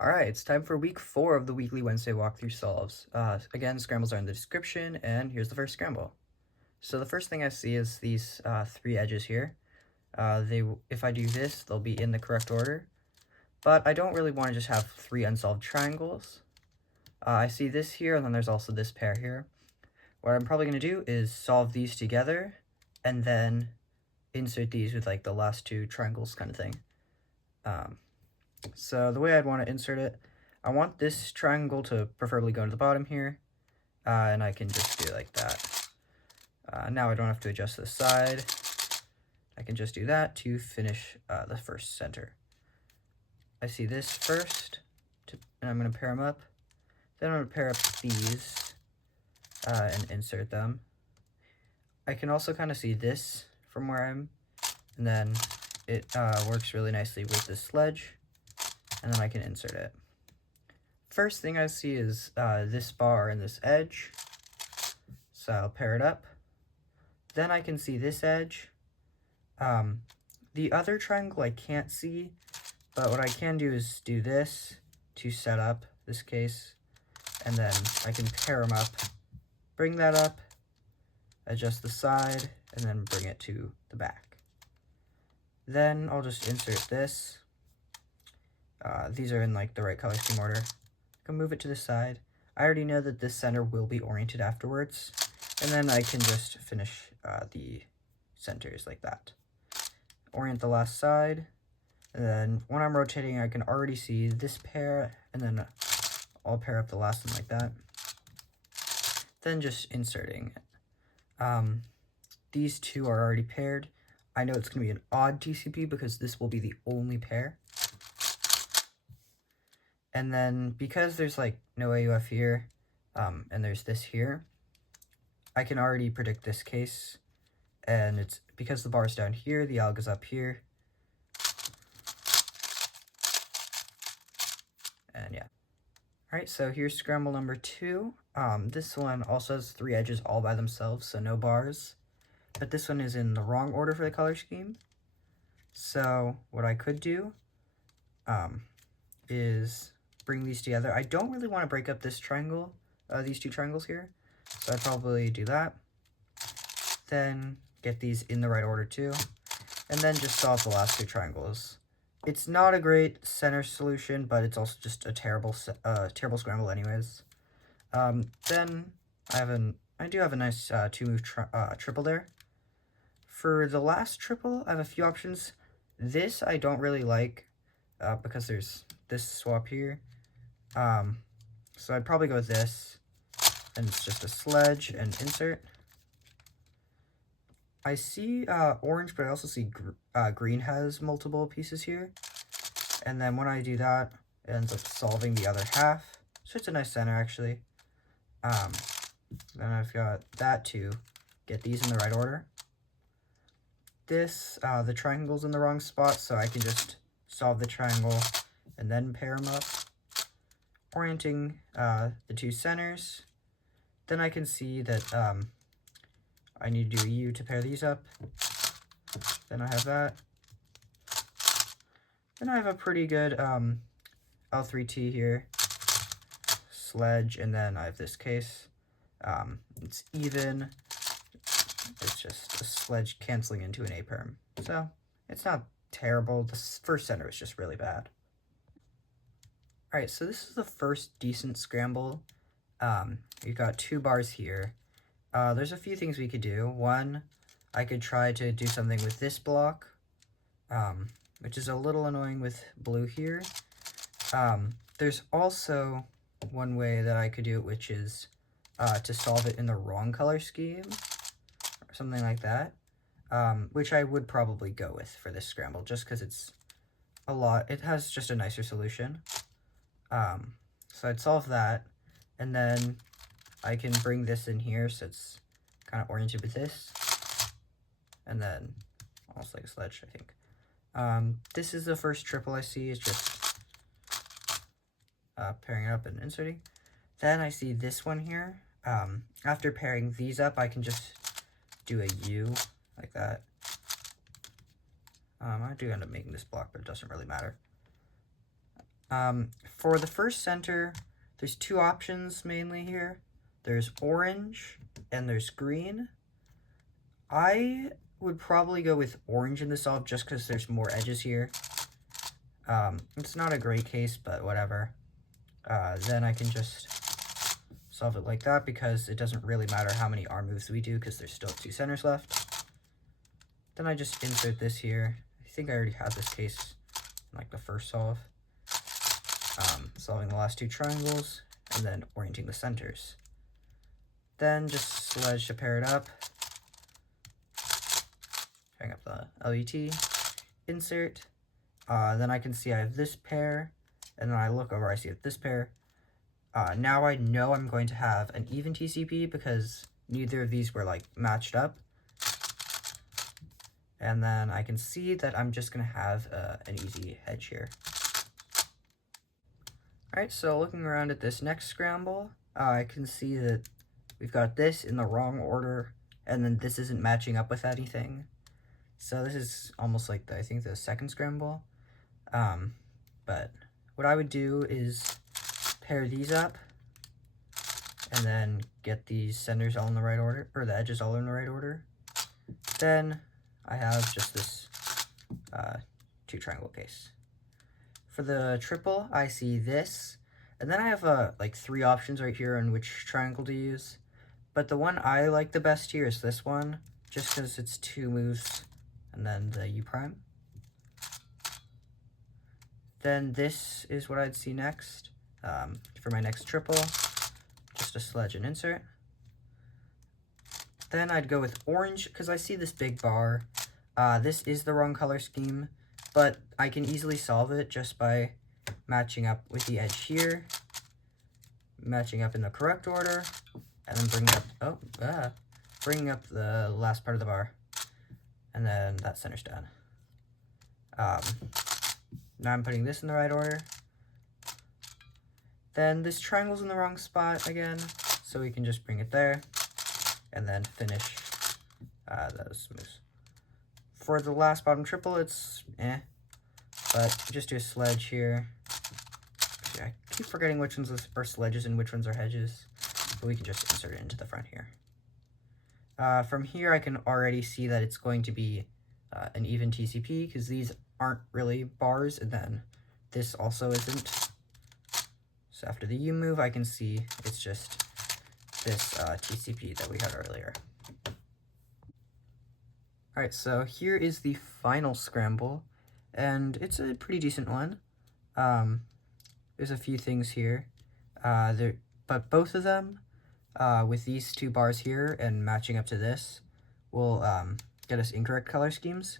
Alright, it's time for week 4 of the weekly Wednesday walkthrough solves. Again, scrambles are in the description, and here's the first scramble. So the first thing I see is these 3 edges here. If I do this, they'll be in the correct order. But I don't really want to just have 3 unsolved triangles. I see this here, and then there's also this pair here. What I'm probably going to do is solve these together, and then insert these with like the last 2 triangles kind of thing. So the way I'd want to insert it, I want this triangle to preferably go to the bottom here, and I can just do it like that. Now I don't have to adjust the side. I can just do that to finish the first center. I see this first, and I'm going to pair them up. Then I'm going to pair up these and insert them. I can also kind of see this from where I'm, and then it works really nicely with this sledge. And then I can insert it. First thing I see is this bar and this edge. So I'll pair it up. Then I can see this edge. The other triangle I can't see, but what I can do is do this to set up this case. And then I can pair them up, bring that up, adjust the side, and then bring it to the back. Then I'll just insert this. These are in like the right color scheme order. I can move it to the side. I already know that this center will be oriented afterwards, and then I can just finish the centers like that. Orient the last side, and then when I'm rotating, I can already see this pair, and then I'll pair up the last one like that. Then just inserting it. These 2 are already paired. I know it's going to be an odd TCP because this will be the only pair. And then because there's like no AUF here, and there's this here, I can already predict this case. And it's because the bar's down here, the alga's up here. And yeah. Alright, so here's scramble number 2. This one also has 3 edges all by themselves, so no bars. But this one is in the wrong order for the color scheme. So what I could do is bring these together. I don't really want to break up this triangle, these 2 triangles here, so I'd probably do that. Then get these in the right order too, and then just solve the last 2 triangles. It's not a great center solution, but it's also just a terrible scramble anyways. Then I do have a nice 2-move triple there. For the last triple, I have a few options. This I don't really like because there's this swap here. So I'd probably go with this, and it's just a sledge and insert. I see orange, but I also see green has multiple pieces here. And then when I do that, it ends up solving the other half. So it's a nice center, actually. Then I've got that to get these in the right order. This, the triangle's in the wrong spot, so I can just solve the triangle and then pair them up. Orienting the 2 centers. Then I can see that I need to do a U to pair these up. Then I have that. Then I have a pretty good L3T here. Sledge, and then I have this case. It's even. It's just a sledge canceling into an A-perm. So it's not terrible. The first center is just really bad. Alright, so this is the first decent scramble. We've got 2 bars here. There's a few things we could do. One, I could try to do something with this block, which is a little annoying with blue here. There's also one way that I could do it, which is to solve it in the wrong color scheme, or something like that, which I would probably go with for this scramble, just because it's it has just a nicer solution. So I'd solve that, and then I can bring this in here so it's kind of oriented with this, and then almost like a sledge, I think. This is the first triple I see, is just pairing it up and inserting. Then I see this one here. After pairing these up, I can just do a U like that. I do end up making this block, but it doesn't really matter. For the first center, there's two options mainly here. There's orange and there's green. I would probably go with orange in the solve just because there's more edges here. It's not a great case, but whatever. Then I can just solve it like that because it doesn't really matter how many arm moves we do because there's still two centers left. Then I just insert this here. I think I already have this case in like the first solve. Solving the last two triangles and then orienting the centers. Then just sledge to pair it up. Pairing up the LET, insert. Then I can see I have this pair, and then I look over, I see this pair. Now I know I'm going to have an even TCP because neither of these were like matched up. And then I can see that I'm just going to have an easy hedge here. Alright, so looking around at this next scramble, I can see that we've got this in the wrong order, and then this isn't matching up with anything. So this is almost like, I think, the second scramble. But what I would do is pair these up, and then get these centers all in the right order, or the edges all in the right order. Then I have just this two triangle case. For the triple, I see this, and then I have like three options right here on which triangle to use. But the one I like the best here is this one, just because it's two moves, and then the U prime. Then this is what I'd see next for my next triple, just a sledge and insert. Then I'd go with orange, because I see this big bar. This is the wrong color scheme, but I can easily solve it just by matching up with the edge here, matching up in the correct order, and then bringing up the last part of the bar, and then that center's done. Now I'm putting this in the right order. Then this triangle's in the wrong spot again, so we can just bring it there, and then finish those moves. For the last bottom triple, it's but just do a sledge here. I keep forgetting which ones are sledges and which ones are hedges, but we can just insert it into the front here. From here, I can already see that it's going to be an even TCP, because these aren't really bars, and then this also isn't. So after the U move, I can see it's just this TCP that we had earlier. Alright, so here is the final scramble, and it's a pretty decent one. There's a few things here, but both of them, with these two bars here and matching up to this, will get us incorrect color schemes.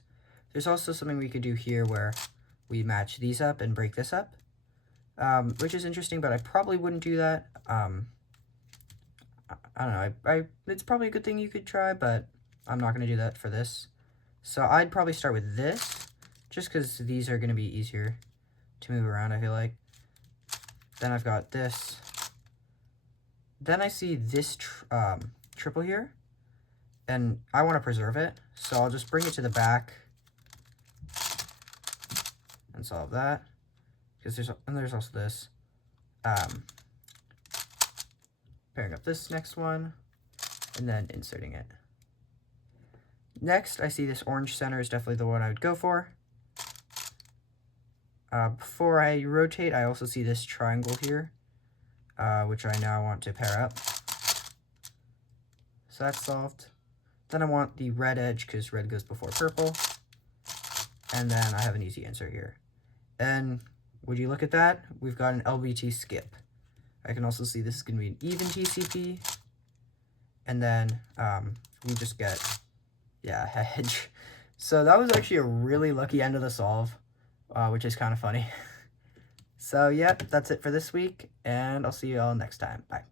There's also something we could do here where we match these up and break this up, which is interesting, but I probably wouldn't do that. I don't know, it's probably a good thing you could try, but I'm not going to do that for this. So I'd probably start with this, just because these are going to be easier to move around, I feel like. Then I've got this. Then I see this triple here, and I want to preserve it, so I'll just bring it to the back and solve that. Because there's also this. Pairing up this next one, and then inserting it. Next, I see this orange center is definitely the one I would go for. Before I rotate, I also see this triangle here, which I now want to pair up. So that's solved. Then I want the red edge, because red goes before purple. And then I have an easy insert here. And would you look at that? We've got an LBT skip. I can also see this is going to be an even TCP. And then we just get, a hedge. So that was actually a really lucky end of the solve, which is kind of funny. So, yeah, that's it for this week, and I'll see you all next time. Bye.